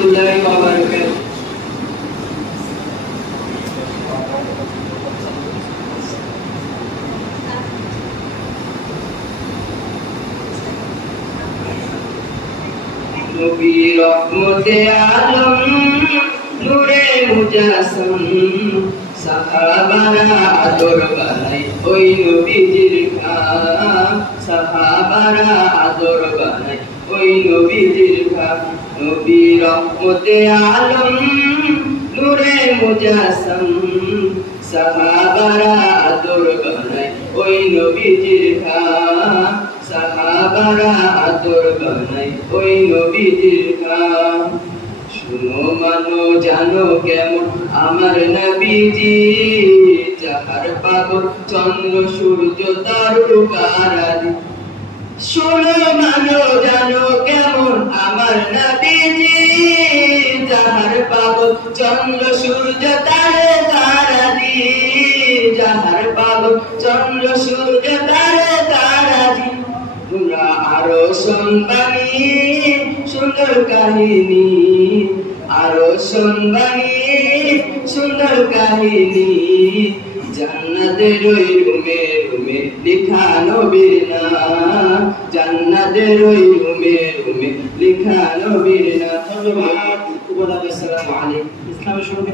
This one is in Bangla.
রাহমাতুল্লাহি ওয়া বারাকাতুহু। নবী রহমতে আলম নূরে মুজাসসাম সাহাবারা আদর বানাই ওই নবীজির খাম সাহাবারা আদর বানাই ওই নবীজির খাম নবী রহমতে আলম নূরে মুজাসসাম সাহাবারা আদর বানাই ওই নবীজির খাম সাহাবারা আদর বানাই ওই নবীজির খাম শুনো মানো জানো কেমন আমার নবীজি যাহার পাগল চন্দ্র সূর্য তারকারাদি শুনো মানো জানো কেমন আমার নবীজি যাহার পাগল চন্দ্র সূর্য তারকারাদি যাহার পাগল চন্দ্র সূর্য তারকারাদি তোমরা আরো শুনবানি সুন্দর কাহিনী আরো শুনবানি সুন্দর কাহিনী জান্নাতের ওই রুমে রুমে লিখা নবীর নাম জান্নাতের ওই রুমে রুমে লিখা নবীর নাম। ধন্যবাদ। আসসালামু আলাইকুম। ইসলামের